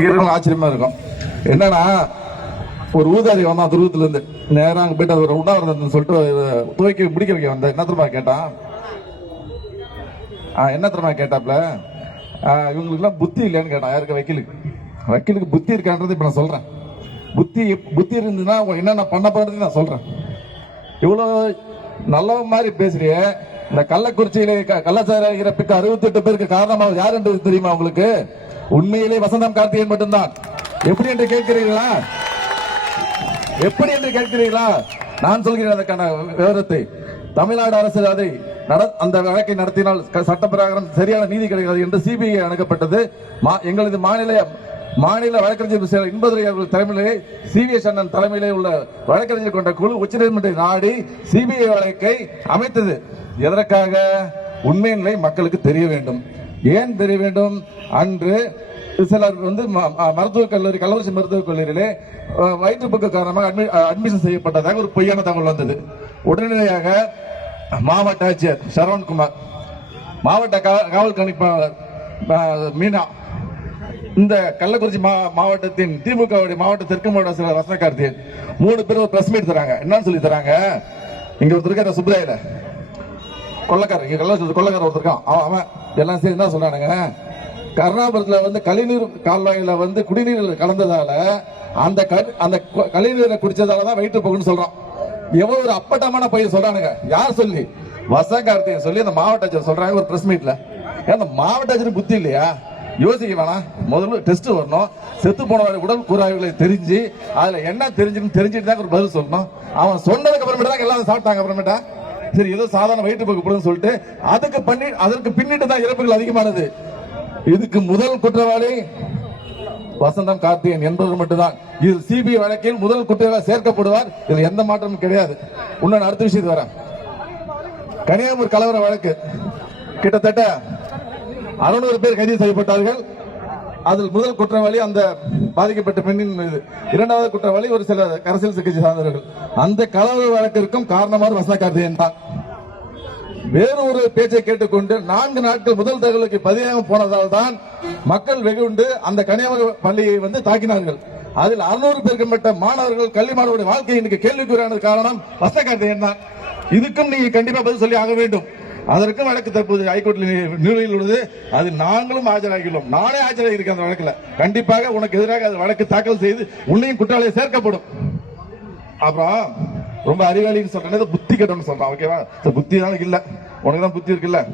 ஆச்சரியமா இருக்கும். என்னன்னா ஒரு ஊதாரி வந்தான் துருவத்துல இருந்து நேரா அங்க போயிட்டு அவர் இருந்ததுன்னு சொல்லிட்டு துவைக்க முடிக்க வைக்க வந்த என்ன திரும்ப கேட்டான் ஆ, என்ன திரும்ப கேட்டாப்ல? இவங்களுக்கு எல்லாம் புத்தி இல்லைன்னு கேட்டான் யாருக்கு? வக்கீலுக்கு. வக்கீலுக்கு புத்தி இருக்கான்றது இப்ப நான் சொல்றேன். புத்தி புத்தி இருந்ததுன்னா உங்க என்னென்ன பண்ண போறது நான் சொல்றேன். இவ்வளவு நல்ல மாதிரி பேசுறிய. இந்த கள்ளக்குறிச்சியில க- கள்ளச்சார இறப்புக்கு அறுபத்தி பேருக்கு காரணமாக யாருன்றது என்று தெரியுமா உங்களுக்கு? உண்மையிலே வசந்தம் கார்த்திகன் மட்டும்தான். எப்படி என்று கேட்கிறீர்களா? எப்படி என்று கேட்கிறீர்களா? நான் சொல்கிறேன் அதற்கான விவரத்தை. தமிழ்நாடு அரசு அதை அந்த வழக்கை நடத்தினால் க- சட்ட பிரகாரம் சரியான நீதி கிடைக்காது என்று சிபிஐ அணுகப்பட்டது மா- எங்களது மாநில மாநில வழக்கறிஞர் செயலர் இன்பதுரை அவர்கள் தலைமையிலே சிபிஎஸ் அண்ணன் தலைமையிலே உள்ள வழக்கறிஞர் கொண்ட குழு உச்சநீதிமன்றத்தை நாடி சிபிஐ வழக்கை அமைத்தது. எதற்காக? உண்மை நிலை மக்களுக்கு தெரிய வேண்டும். ஏன் தெரிய வேண்டும்? அன்று சிலர் வந்து ம- மருத்துவக் கல்லூரி கள்ளக்குறிச்சி மருத்துவக் கல்லூரியிலே வயிற்றுப்போக்கு காரணமாக அட்மி- அட்மிஷன் செய்யப்பட்டதாக ஒரு பொய்யான தகவல் வந்தது. உடனடியாக மாவட்ட ஆட்சியர் சரவண்குமார் மாவட்ட காவல் கணிப்பாளர் மீனா இந்த கள்ளக்குறிச்சி மா- மாவட்டத்தின் திமுக மாவட்ட தெற்கு மாவட்ட சில ரத்ன மூணு பேர் ஒரு பிரஸ் மீட் தராங்க. என்னன்னு சொல்லி தராங்க? இங்க ஒருத்தருக்கு இருக்கார சுப்ராயில கொள்ளக்காரன் இங்க கள்ளக்குறிச்சி கொள்ளக்காரன் ஒருத்தருக்கான். அவன் அவன் எல்லாம் சேர்ந்து என்ன சொன்னானுங்க. கருணாபுரத்துல வந்து கழிநீர் கால்வாயில வந்து குடிநீர் கலந்ததால அந்த க- அந்த கழிநீரை குடிச்சதால தான் வயிற்று போகுன்னு சொல்றான். எவ்வளவு ஒரு அப்பட்டமான பையன் சொல்றானுங்க. யார் சொல்லி? வசங்கார்த்தியை சொல்லி அந்த மாவட்ட ஆட்சியர் சொல்றாங்க ஒரு பிரஸ் மீட்ல ஏன் அந்த மாவட்ட ஆட்சியர் புத்தி இல்லையா? யோசிக்க வேணாம். முதல்ல டெஸ்ட் வரணும். செத்து போனவருடைய உடல் கூறாய்களை தெரிஞ்சு அதுல என்ன தெரிஞ்சுன்னு தெரிஞ்சுட்டு தான் ஒரு பதில் சொல்லணும். அவன் சொன்னதுக்கு அப்புறமேட்டு தான் எல்லாரும் சாப்பிட்டாங்க அப்புறமேட்டா. சரி ஏதோ சாதாரண வயிற்றுப்போக்கு போடுன்னு சொல்லிட்டு அதுக்கு பண்ணி அதற்கு பின்னிட்டு தான் இறப்புகள் அதிகமானது. இதுக்கு முதல் குற்றவாளி வசந்தம் கார்த்திகன் என்பவர் மட்டும்தான். இது சிபிஐ வழக்கில் முதல் குற்றவாளி சேர்க்கப்படுவார். இதுல எந்த மாற்றமும் கிடையாது. இன்னொன்னு அடுத்த விஷயத்து வரேன். கன்னியாகுமரி கலவர வழக்கு. கிட்டத்தட்ட அறுநூறு பேர் கைது செய்யப்பட்டார்கள். அதில் முதல் குற்றவாளி அந்த பாதிக்கப்பட்ட பெண்ணின் மீது. இரண்டாவது குற்றவாளி ஒரு சில அரசியல் சிகிச்சை சார்ந்தவர்கள். அந்த கலவு வழக்கிற்கும் காரணமாக வசந்த கார்த்திகேயன் தான். வேறு ஒரு பேச்சை கேட்டுக்கொண்டு நான்கு நாட்கள் முதல் தகவலுக்கு பதிவாக போனதால் தான் மக்கள் வெகுண்டு அந்த கன்னியாகுமரி பள்ளியை வந்து தாக்கினார்கள். அதில் அறுநூறு பேருக்கு மேற்பட்ட மாணவர்கள் கல்வி மாணவருடைய வாழ்க்கை இன்னைக்கு கேள்விக்குறியான காரணம் வசகார்த்தியன் தான். இதுக்கும் நீங்க கண்டிப்பா பதில் சொல்லி ஆக வேண்டும். அதற்கும் வழக்கு தற்போது ஹைகோர்ட்டில் நிலையில் நிலுவையில் உள்ளது. அது நாங்களும் ஆஜராகியுள்ளோம். நானே ஆஜராகியிருக்கேன் அந்த வழக்கில். கண்டிப்பாக உனக்கு எதிராக அது வழக்கு தாக்கல் செய்து உன்னையும் குற்றவாளியை சேர்க்கப்படும். அப்புறம் ரொம்ப அறிவாளின்னு சொல்றேன் புத்தி கட்டணும்னு சொல்றான். ஓகேவா புத்தி தான் இல்ல. உனக்கு தான் புத்தி இருக்குல்ல?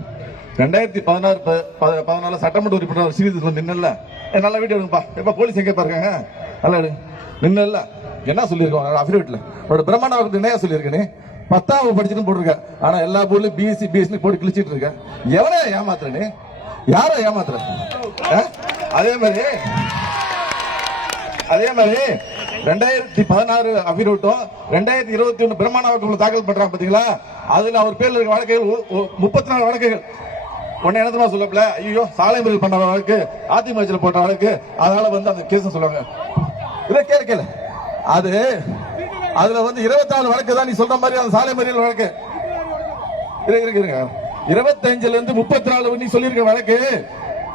ரெண்டாயிரத்தி பதினாறு ப- ப- பதினாலு சட்டமன்ற உறுப்பினர் சீரியத்தில் நின்னல நல்ல வீடியோ எடுங்கப்பா. எப்ப போலீஸ் எங்க பாருங்க நல்லா எடு நின்னல என்ன சொல்லியிருக்கோம் அஃபிடேவிட்ல உன்னோட பிரம்மாண்ட வாக்கு என்ன சொல்லியிருக்கேன் பத்தாவது படிச்சுட்டு போட்டிருக்க ஆனா எல்லா ஊர்லயும் பிஎஸ்சி பிஎஸ்சி போட்டு கிழிச்சிட்டு இருக்க எவனே ஏமாத்துறனே? நீ யாரை ஏமாத்துற? ஆ? அதே மாதிரி அதே மாதிரி ரெண்டாயிரத்தி பதினாறு அபிரோட்டும் ரெண்டாயிரத்தி இருபத்தி ஒண்ணு பிரமாண வழக்கு தாக்கல் பண்றாங்க பாத்தீங்களா? அதுல அவர் பேர்ல இருக்க வழக்குகள் முப்பத்தி நாலு வழக்குகள். உடனே என்ன தெரியுமா சொல்லப்பல? ஐயோ சாலை முறையில் பண்ண வழக்கு அதிமுக போட்ட வழக்கு அதனால வந்து அந்த கேஸ் சொல்லுவாங்க. இதை கேளு கேளு. அது அதுல வந்து இருபத்தி நாலு வழக்கு தான் நீ சொல்ற மாதிரி அந்த சாலை மறியல் வழக்கு. இருங்க இருங்க. இருபத்தஞ்சுல இருந்து முப்பத்தி நாலு நீ சொல்லியிருக்க வழக்கு.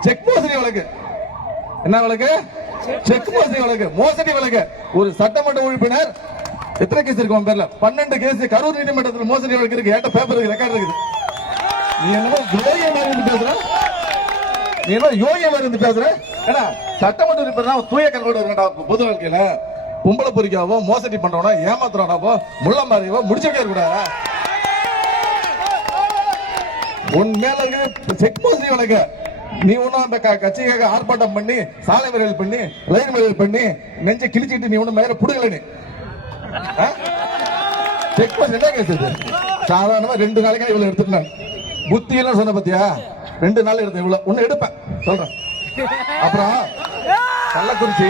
செக் மோசடி வழக்கு. என்ன வழக்கு? செக் மோசடி வழக்கு. மோசடி வழக்கு. ஒரு சட்டமன்ற உறுப்பினர் எத்தனை கேஸ் இருக்கு உன் பேர்ல? பன்னெண்டு கேஸ் கரூர் நீதிமன்றத்தில் மோசடி வழக்கு இருக்கு. ஏட்ட பேப்பர் இருக்கு ரெக்கார்ட் இருக்குது. நீ என்னமோ யோகிய மாதிரி இருந்து பேசுற. நீ என்ன யோகிய மாதிரி இருந்து பேசுற. ஏன்னா சட்டமன்ற உறுப்பினர் தூய கண்கோடு இருக்கா பொது வாழ்க்கையில. பொம்பளை பொறிக்காவோ மோசடி பண்றவனா ஏமாத்துறானாவோ முள்ள மாறியவோ முடிச்சுட்டே இருக்கூடாதா உன் மேல இருக்க செக் போஸ்ட் உனக்கு நீ ஒன்னும் அந்த க- கட்சிக்காக ஆர்ப்பாட்டம் பண்ணி சாலை மறியல் பண்ணி லைன் மறியல் பண்ணி நெஞ்ச கிழிச்சிட்டு நீ ஒன்னும் மேல புடுங்கல நீ. செக் போஸ்ட் என்ன கேட்டது சாதாரணமா ரெண்டு நாளைக்கு இவ்வளவு எடுத்துட்டேன் புத்தி எல்லாம் சொன்ன பாத்தியா? ரெண்டு நாள் எடுத்தேன் இவ்வளவு. ஒண்ணு எடுப்பேன். சொல்றேன். அப்புறம் கள்ளக்குறிச்சி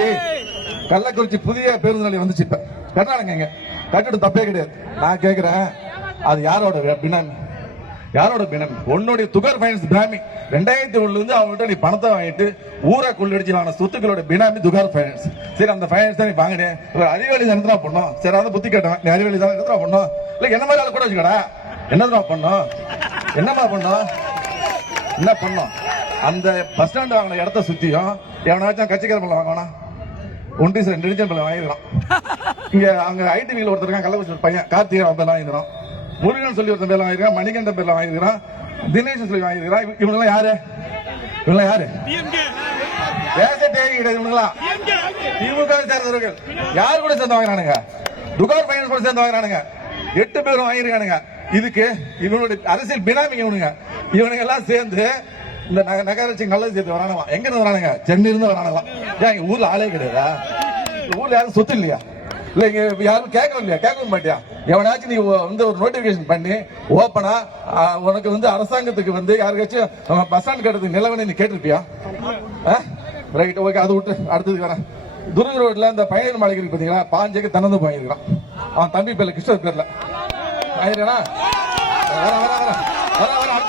கள்ளக்குறிச்சி புதிய பேருந்து நிலையம் வந்துச்சு இப்ப. கர்நாடகங்க கட்டிடம் தப்பே கிடையாது. நான் கேக்குறேன். அது யாரோட பினாமி யாரோட பினாமி உன்னுடைய துகர் ஃபைனான்ஸ் பினாமி ரெண்டாயிரத்தி ஒண்ணுல இருந்து அவங்கள்ட்ட நீ பணத்தை வாங்கிட்டு ஊரை கொள்ளடிச்சு வாங்கின சொத்துக்களோட பினாமி துகார் ஃபைனான்ஸ் சரி அந்த ஃபைனான்ஸ் தான் நீ வாங்கினேன் ஒரு அறிவாளி தான் என்னடா பண்ணோம் சரி அதை புத்தி கேட்டேன் நீ அறிவாளி தான் என்னடா பண்ணோம் இல்ல என்ன மாதிரி ஆளு கூட வச்சுக்கடா? என்னதான் பண்ணோம் என்னமா பண்ணோம் என்ன பண்ணோம் அந்த பஸ் ஸ்டாண்ட் வாங்கின இடத்த சுத்தியும் எவனாச்சும் கட்சிக்கிற பண்ண வாங்கினா ஒன்றிய சார் நெடுஞ்சல் பள்ளம் வாங்கிருக்கான் இங்க அங்க ஐடிவியில் ஒருத்தர் இருக்கான் கள்ளக்குறிச்சி பையன். கார்த்திகை அவன் பேர்ல வாங்கிருக்கான் முருகன் சொல்லி ஒருத்தன் பேர்ல வாங்கிருக்கான் மணிகண்டன் பேர்ல வாங்கிருக்கான் தினேஷ் சொல்லி வாங்கிருக்கான் இவங்க எல்லாம் யாரு? இவங்க யாரு? தேசத்தேவி கிடையாது இவங்களா திமுக சேர்ந்தவர்கள். யார் கூட சேர்ந்து வாங்கினானுங்க துகார் பைனான்ஸ் கூட சேர்ந்து வாங்கினானுங்க எட்டு பேரும் வாங்கிருக்கானுங்க இதுக்கு இவனுடைய அரசியல் பினாமிங்க இவனுங்க. இவனுங்க எல்லாம் சேர்ந்து இந்த நக- நகராட்சி நல்லது சேர்த்து வரானுவா எங்க இருந்து வரானுங்க? சென்னை இருந்து வரானுங்களா ஏன் எங்க ஊர்ல ஆளே கிடையாதா? ஊர்ல யாரும் சொத்து இல்லையா? இல்ல இங்க யாரும் கேட்கணும் இல்லையா? கேட்கவும் மாட்டியா? எவனாச்சும் நீ வந்து ஒரு நோட்டிபிகேஷன் பண்ணி ஓப்பனா உனக்கு வந்து அரசாங்கத்துக்கு வந்து யாருக்காச்சும் பஸ் ஸ்டாண்ட் கட்டுறது நிலவனை நீ கேட்டிருப்பியா? ரைட் ஓகே அது விட்டு அடுத்தது வரேன். துருக ரோட்ல இந்த பயணியர் மாளிகை இருக்கு பாத்தீங்களா? பாஞ்சேக்கு தனந்து போயிருக்கிறான் அவன் தம்பி பேர்ல கிருஷ்ணர் பேர்ல. ஆயிரா வர வர வர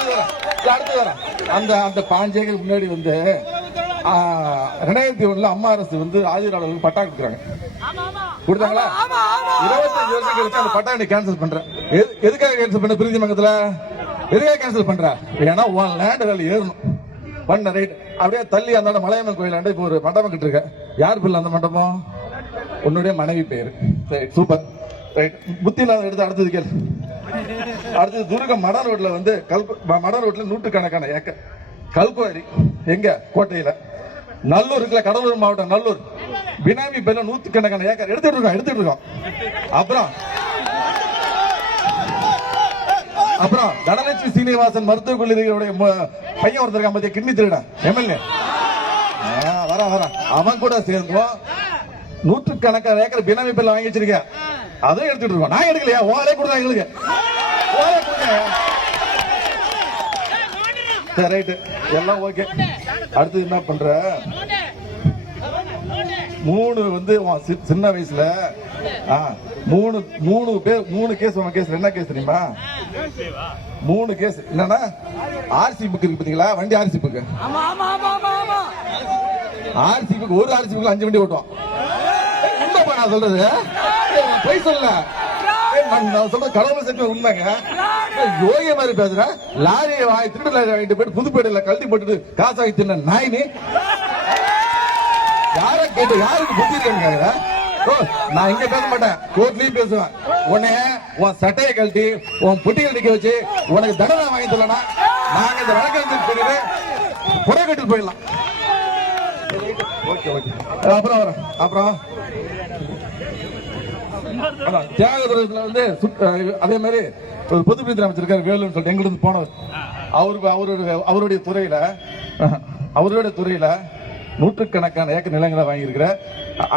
வர வர அடுத்தது வர. இல்ல, அடுத்தது வர அந்த அந்த பாஞ்சேக்கு முன்னாடி வந்து ரெண்டாயிரத்தி ஒண்ணுல அம்மா அரசு வந்து ஆதிராளர்களுக்கு பட்டா கொடுக்குறாங்க. கொடுத்தாங்களா? இருபத்தஞ்சு வருஷம் கழிச்சு அந்த பட்டா கேன்சல் பண்ற. எது- எதுக்காக கேன்சல் பண்ண பிரிதி மங்கத்துல எதுக்காக கேன்சல் பண்ற? ஏன்னா உன் லேண்ட் வேலை ஏறணும். பண்ண ரைட் அப்படியே தள்ளி அந்த மலையம்மன் கோயிலாண்ட இப்போ ஒரு மண்டபம் கிட்ட இருக்க யார் பிள்ளை அந்த மண்டபம்? உன்னுடைய மனைவி பேரு. சரி சூப்பர் ரைட் புத்தி இல்லாத எடுத்து அடுத்தது கேள். அடுத்தது துர்கம் மட ரோட்ல வந்து கல்ப மட ரோட்ல நூற்றுக்கணக்கான ஏக்கர். கல்குவாரி எங்க? கோட்டையில. நல்லூர் இருக்குல்ல கடலூர் மாவட்டம் நல்லூர். பினாமி பேர்ல நூற்றுக்கணக்கான ஏக்கர். எடுத்துட்டு இருக்கோம் எடுத்துட்டு இருக்கோம். அப்புறம் அப்புறம் தனலட்சுமி சீனிவாசன் மருத்துவக் கல்லூரிகளுடைய பையன் ஒருத்தர் மத்திய கிட்னி திருடன் எம்எல்ஏ. வர வர அவன் கூட சேர்ந்தோம் நூற்றுக்கணக்கான ஏக்கர் பினாமி பேர்ல வாங்கி வச்சிருக்கேன். அதையும் எடுத்துட்டு இருக்கோம். நான் எடுக்கலையா? ஓரே கொடுத்தா எங்களுக்கு. ஓரே கொடுங்க. ரைட்டு. எல்லாம் ஓகே. அடுத்து என்ன பண்ற? மூணு வந்து சின்ன வயசுல மூணு மூணு பேர் மூணு கேஸ் உன் கேஸ் என்ன கேஸ் தெரியுமா? மூணு கேஸ் என்னன்னா ஆர்சி புக் இருக்கு பாத்தீங்களா? வண்டி ஆர்சி புக் ஆர்சி புக் ஒரு ஆர்சி புக்ல அஞ்சு வண்டி உண்மைப்பா நான் சொல்றது. நான் பொய் சொல்லல. ஏய், நான் சொல்றது கடவுள் சட்டம் உண்மைங்க. யோகிய மாதிரி பேசுற. லாரியை வாங்கி திருட்டு லாரி வாங்கிட்டு போயிட்டு புதுப்பேட்டையில கழட்டி போட்டுட்டு காசு வாங்கி தின்ன நாய் நீ யார கேட்டு யாருக்கு புத்தி இருக்காங்க நான் இங்க பேச மாட்டேன். கோர்ட்லயும் பேசுவேன். உன்னை உன் சட்டையை கழட்டி உன் புட்டிகள் நிக்க வச்சு உனக்கு தண்டனை வாங்கி தரலனா நாங்க இந்த வழக்கறிஞர் பிரிவு புற கட்டிட்டு போயிடலாம். அப்புறம் அப்புறம். அதான், தியாகதுரத்துல வந்து அதே மாதிரி ஒரு பொது பிரிவு அமைச்சிருக்காரு வேலுன்னு சொல்லிட்டு எங்களுக்கு போனவர். அவருக்கு அவருடைய அவருடைய துறையில அவருடைய துறையில நூற்றுக்கணக்கான ஏக்கர் நிலங்களை வாங்கியிருக்கிற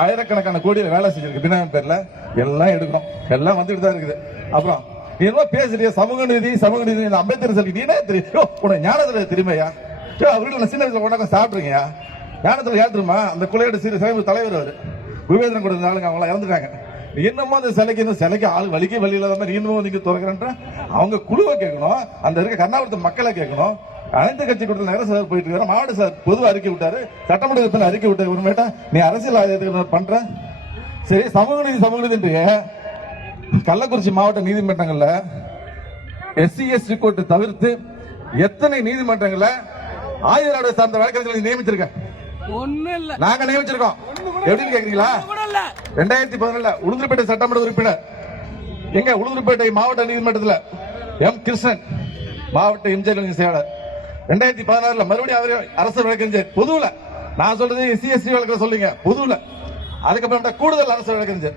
ஆயிரக்கணக்கான கோடியில் வேலை செஞ்சிருக்கு பினாமி பேர்ல. எல்லாம் எடுக்கணும். எல்லாம் வந்துட்டு தான் இருக்குது. அப்புறம் நீ என்ன பேசுறிய சமூக நீதி சமூக நீதி இந்த அம்பேத்கர் சொல்லி நீனே தெரியும்? யோ, உனக்கு ஞானத்துல திரும்பியா அவர்கள் சின்ன வயசுல உனக்கு சாப்பிடுங்கயா ஞானத்துல ஏற்றுமா அந்த குலையோட சிறு சமீப தலைவர் அவர். விவேதனம் கொடுத்த ஆளுங்க அவங்களாம் இறந்துட்டாங்க. இன்னமும் அந்த சிலைக்கு இந்த சிலைக்கு ஆள் வலிக்க வழி இல்லாத மாதிரி இன்னமும் நீங்க திறக்கிறன்ற? அவங்க குழுவை கேட்கணும். அந்த இருக்க கர்நாடகத்து மக்களை கேட்கணும். அனைத்து கட்சி கூட்டத்தில் நகர சார் போயிட்டு இருக்காரு மாவட்ட சார் பொது அறிக்கை விட்டாரு. சட்டமன்ற உறுப்பினர் அறிக்கை விட்டாரு உரிமையிட்டா நீ அரசியல் பண்ற? சரி சமூக நீதி சமூக நீதி கள்ளக்குறிச்சி மாவட்ட நீதிமன்றங்கள்ல எஸ்சி எஸ்டி கோர்ட் தவிர்த்து எத்தனை நீதிமன்றங்கள்ல ஆயுத சார்ந்த வழக்கறிஞர்களை நியமிச்சிருக்கேன் ஒண்ணும் இல்ல. நாங்க நியமிச்சிருக்கோம். எப்படின்னு கேக்குறீங்களா? ரெண்டாயிரத்தி பதினேழுல உளுந்தூர்பேட்டை சட்டமன்ற உறுப்பினர். எங்க? உளுந்தூர்பேட்டை மாவட்ட நீதிமன்றத்தில். எம். கிருஷ்ணன் மாவட்ட எம்ஜிஆர் செயலாளர் ரெண்டாயிரத்தி பதினாறுல மறுபடியும் அவரே அரசு வழக்கறிஞர். பொதுவில். நான் சொல்றது சிஎஸ்சி வழக்கில் வழக்கு சொல்லுங்க பொதுவில். அதுக்கப்புறம் கூடுதல் அரசு வழக்கறிஞர்.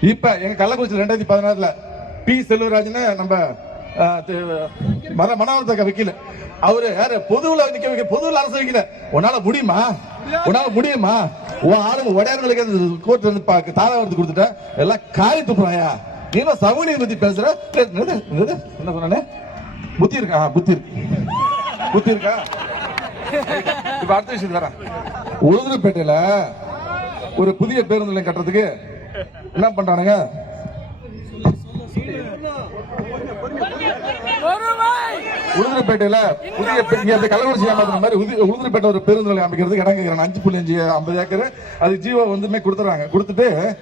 இப்ப எங்க கள்ளக்குறிச்சி ரெண்டாயிரத்தி பதினாறுல பி. செல்வராஜன் நம்ம மன மனவர்த்தக வக்கீல். அவரு யாரு? பொதுவில் நிக்க வைக்க பொதுவில் அரசு வைக்கல. உன்னால முடியுமா? உன்னால முடியுமா? உன் ஆளுங்க உடையார்களுக்கு கோர்ட் வந்து பா- தாராவரத்து கொடுத்துட்டேன் எல்லாம் காரி துப்புறாயா? நீ என்ன சமூக நீதி பத்தி பேசுற என்ன சொன்னானே? புத்தி இருக்கா? புத்தி இருக்கு. புத்தி இருக்கா? இப்ப அடுத்த விஷயம் தரேன் உளுதுருப்பேட்டையில ஒரு புதிய பேருந்து நிலையம் கட்டுறதுக்கு என்ன பண்றானுங்க? உளுந்தூர்பேட்டையில புதிய பே- அந்த கள்ளக்குறிச்சி ஏமாத்துற மாதிரி உதி- உளுந்தூர்பேட்டை ஒரு பேருந்து நிலையம் அமைக்கிறதுக்கு இடம் கேட்கறாங்க அஞ்சு புள்ளி அஞ்சு ஐம்பது ஏக்கர். அது ஜீவோ வந்துமே கொடுத்துறாங்க. கொடுத்துட்டு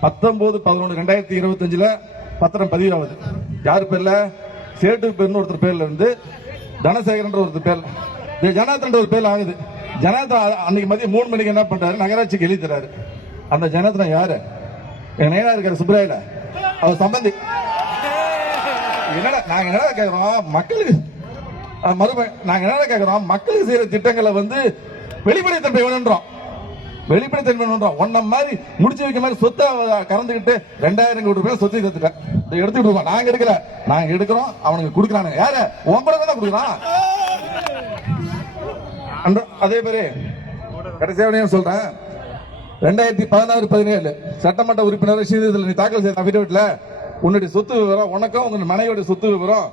பத்தொன்பது பதினொன்று ரெண்டாயிரத்தி இருபத்தஞ்சில் பத்திரம் பதிவாகுது. யார் பேர்ல? சேட்டு பேர்னு ஒருத்தர் பேர்ல இருந்து தனசேகரன்ற ஒருத்தர் பேர்ல. இந்த ஒரு பேர் ஆகுது. ஜனார்த்தன் அன்னைக்கு மதியம் மூணு மணிக்கு என்ன பண்ணுறாரு நகராட்சிக்கு எழுதி தராரு அந்த ஜனார்த்தன் யார்? எங்க நேராக இருக்கிற சுப்ராயில அவர் சம்பந்தி. என்னடா நாங்க என்னடா கேக்குறோம்? மக்களுக்கு மறுபடி நாங்க என்னடா கேக்குறோம்? மக்களுக்கு செய்யற திட்டங்களை வந்து வெளிப்படைத்தன்மை வேணுன்றோம். வெளிப்படைத்தன்மை வேணுன்றோம். ஒன்ன மாதிரி முடிச்சு வைக்க மாதிரி சொத்தை கறந்துக்கிட்டு ரெண்டாயிரம் கோடி ரூபாய் சொத்து கத்துட்டேன் இதை எடுத்துக்கிட்டு இருக்கோம் நாங்க எடுக்கல. நாங்க எடுக்கிறோம். அவனுக்கு கொடுக்குறானுங்க. யாரு? ஒன்பது தான் கொடுக்குறான். அதே மாதிரி கடைசியாக சொல்றேன். ரெண்டாயிரத்தி பதினாறு பதினேழு சட்டமன்ற உறுப்பினர் சீதத்தில் நீ தாக்கல் செய்த அபிடவிட்ல உன்னுடைய சொத்து விவரம் உனக்கும் உங்க மனைவியோட சொத்து விவரம்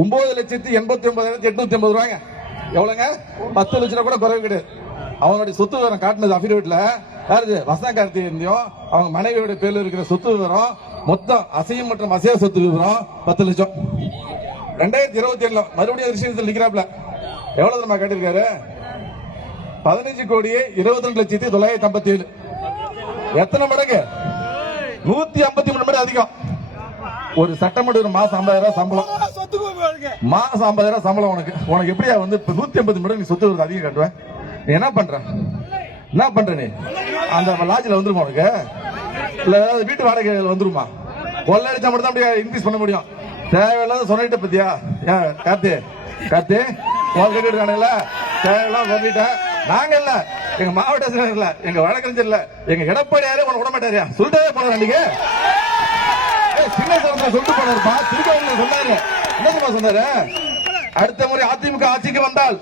ஒன்பது லட்சத்தி எண்பத்தி ஒன்பதாயிரத்தி எட்நூத்தி ஐம்பது ரூபாங்க எவ்வளவுங்க? பத்து லட்சம் கூட குறைவு கிடையாது. அவனுடைய சொத்து விவரம் காட்டினது அபிடவிட்ல யாரு வசன இருந்தியும் அவங்க மனைவியோட பேர்ல இருக்கிற சொத்து விவரம் மொத்தம் அசையும் மற்றும் அசைய சொத்து விவரம் பத்து லட்சம். ரெண்டாயிரத்தி இருபத்தி ஏழுல மறுபடியும் விஷயத்தில் நிக்கிறாப்ல. எவ்வளவு தெரியுமா கேட்டிருக்காரு பதினஞ்சு கோடியே இருபத்தி ரெண்டு லட்சத்தி தொள்ளாயிரத்தி ஐம்பத்தி ஏழு எத்தனை மடங்கு? நூத்தி ஐம்பத்தி மூணு மடங்கு அதிகம். ஒரு சட்டமன்ற மாசம் ஐம்பதாயிரம் சம்பளம். மாசம் ஐம்பதாயிரம் சம்பளம் உனக்கு. உனக்கு எப்படியா வந்து இப்ப நூத்தி ஐம்பது மடங்கு நீ சொத்து வருது அதிகம் கட்டுவேன் நீ என்ன பண்ற? என்ன பண்ற நீ? அந்த லாட்ஜில் வந்துருமா உனக்கு? இல்ல ஏதாவது வீட்டு வாடகை வந்துருமா? கொள்ளை அடிச்சா மட்டும் தான் அப்படியே இன்க்ரீஸ் பண்ண முடியும். தேவையில்லாத சொல்லிட்ட பத்தியா? ஏன் கார்த்தி? கார்த்தி உன் கேட்டு இருக்கானுங்களா தேவையில்லாம் சொல்லிட்டேன் நாங்க இல்ல. எங்க மாவட்ட செயலர் இல்ல. எங்க வழக்கறிஞர் இல்ல. எங்க எடப்பாடியாரே உன விட மாட்டாரியா? சொல்லிட்டே போன அன்னைக்கு. சின்ன சேலத்துல சொல்லிட்டு போனாருப்பா திருக்கோவில சொன்னாரு. என்ன சொன்னாரு? அடுத்த முறை அதிமுக ஆட்சிக்கு வந்தால்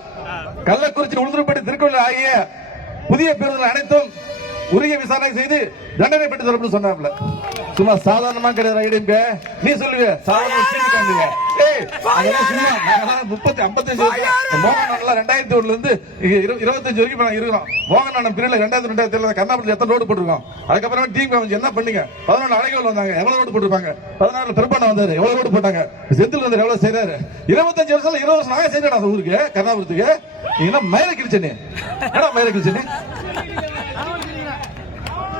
கள்ளக்குறிச்சி உளுந்தூர்பேட்டை திருக்கோவில் ஆகிய புதிய பேருந்துகள் அனைத்தும் உரிய விசாரணை செய்து தண்டனை பெற்று தரப்புன்னு சொன்னாப்ல. சும்மா சாதாரணமா கிடையாது ஐடிஎம்க நீ சொல்லுவ சாதாரண சீனிக்காண்டிங்க ஏய் அதெல்லாம் சும்மா நாங்கெல்லாம் முப்பத்தி ஐம்பத்தஞ்சு வருஷம் மோகன் அண்ணன்லாம் ரெண்டாயிரத்தி ஒண்ணுல இருந்து இருபத்தஞ்சு வரைக்கும் இப்ப நாங்க இருக்கிறோம். மோகன் அண்ணன் பிரிவில் ரெண்டாயிரத்தி ரெண்டாயிரத்தி கர்நாடகத்தில் எத்தனை ரோடு போட்டிருக்கோம்? அதுக்கப்புறம் டீம் அவங்க என்ன பண்ணீங்க? பதினொன்று அணைகள் வந்தாங்க. எவ்வளவு ரோடு போட்டிருப்பாங்க? பதினாறுல பெருப்பாண்ட வந்தாரு. எவ்வளவு ரோடு போட்டாங்க? செந்தில் எவ்வளவு செய்றாரு? இருபத்தஞ்சு வருஷம் இருபது வருஷம் நாங்க செய்யறோம் அந்த ஊருக்கு கர்நாடகத்துக்கு. நீ என்ன மயில கிழிச்ச நீ? என்ன மயில கிழிச்ச நீ?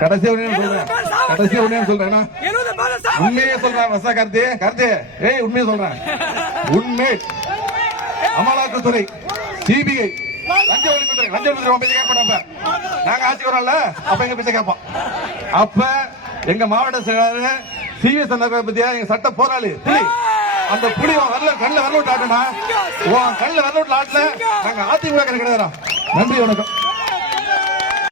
கடைசி ஒண்ணே சொல்றேன். கடைசி ஒண்ணே சொல்றேன். உண்மையே சொல்றேன் வசா கார்த்தி. கார்த்தி ஏய் உண்மையை சொல்றேன். உண்மை. அமலாக்கத்துறை சிபிஐ. லஞ்ச ஒழிப்புத்துறை லஞ்ச ஒழிப்புத்துறை பேச்சை. நாங்க ஆட்சி வரோம்ல அப்ப எங்க பேச்சை கேட்போம். அப்ப எங்க மாவட்ட செயலாளர் சிஎஸ் பத்தியா? எங்க சட்ட போராளி அந்த புலி வரல கண்ணில் வரல விட்டு ஆட்டுனா உன் கண்ணில் வரல விட்டு ஆட்டல நாங்க அதிமுக கிடையாது நன்றி வணக்கம்.